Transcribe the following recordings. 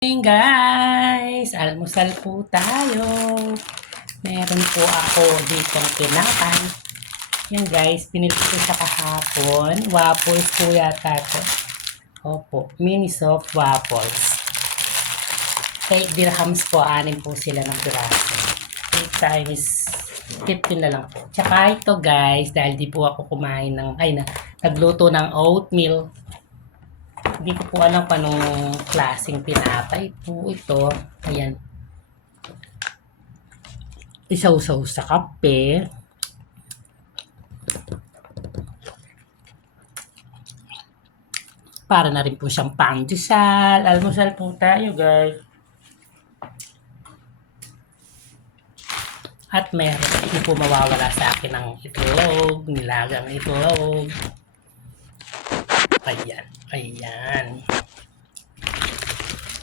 morning guys! Almusal po tayo. Meron po ako ditong tinapay. Yan guys, pinili ko sa kahapon. Waffles po yata to. Opo, mini soft waffles. 8 dirhams po, anin po sila ng piraso. 8 times 15 na lang po. Tsaka ito guys, dahil di po ako kumain ng, ay na, nagluto ng oatmeal. Hindi ko po alam kung anong klaseng tinapay po ito. Ayan. Isaw-saw sa kape. Para na rin po siyang pandesal. Almusal po tayo, guys. At meron, hindi po mawawala sa akin ng itlog, nilagang itlog. Ayan, ayan.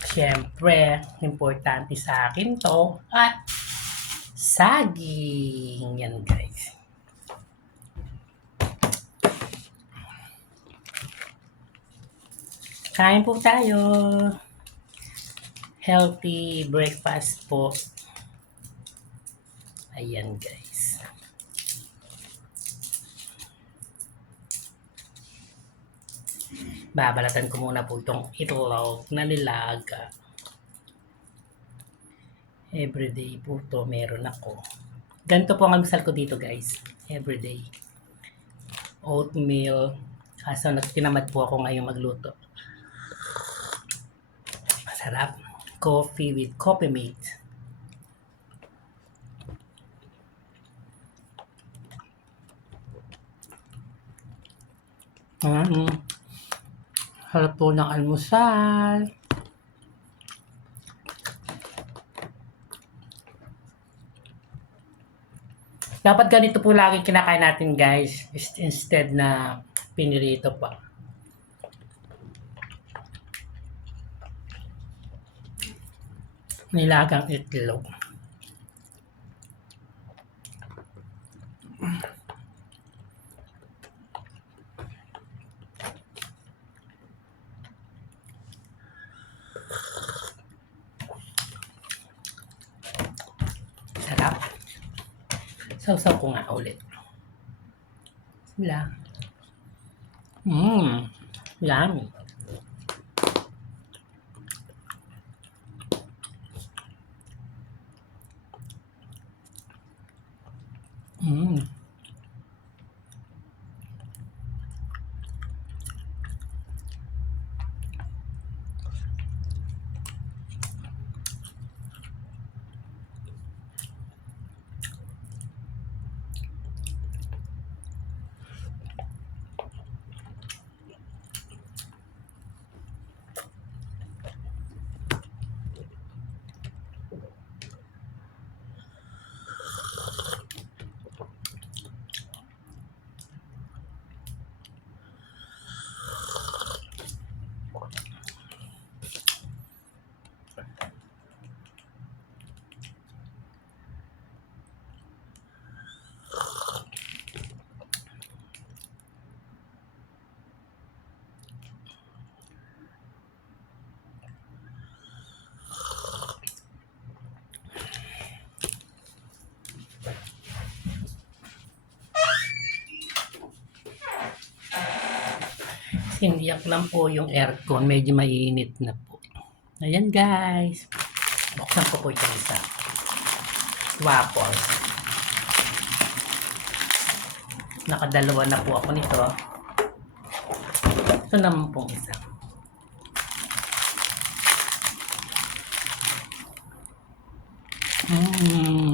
Siyempre, importante sa akin to. At saging. Yan, guys. Kain po tayo. Healthy breakfast po. Ayan, guys. Babalatan ko muna po itong itlog na nilaga. Everyday po to meron ako. Ganito po ang almusal ko dito guys. Everyday. Oatmeal. Kaso nagtinamad po ako ngayong magluto. Masarap. Coffee with coffee mate. Mm. Harap po ng almusal. Dapat ganito po lagi kinakain natin guys. Instead na pinirito pa. Nilagang itlog. Sarap. Sausaw ko nga ulit. Sila. Mmm. Yummy. Mmm. Sindiyak lang po yung aircon. Medyo mainit na po. Ayan guys. Buksan ko po itong isa. Waffles. Nakadalawa na po ako nito. Ito naman pong isa. Mm.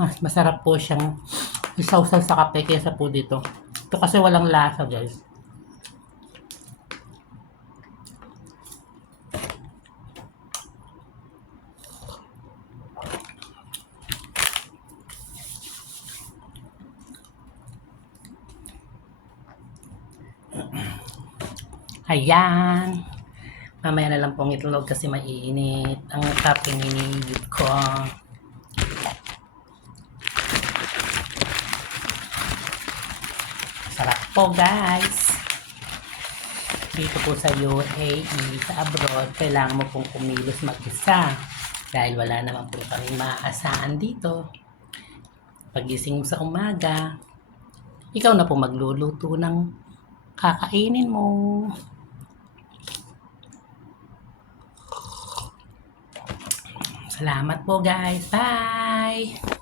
mas masarap po siyang isawsaw sa kape kaysa po dito. Ito kasi walang lasa guys. Ayan. Mamaya na lang pong itlog kasi maiinit ang kape ni ko. Po guys. Dito po sa UAE, sa abroad, kailangan mo pong kumilos mag-isa. Dahil wala naman po kami maaasahan dito. Pagising mo sa umaga, ikaw na po magluluto ng kakainin mo. Salamat po guys. Bye!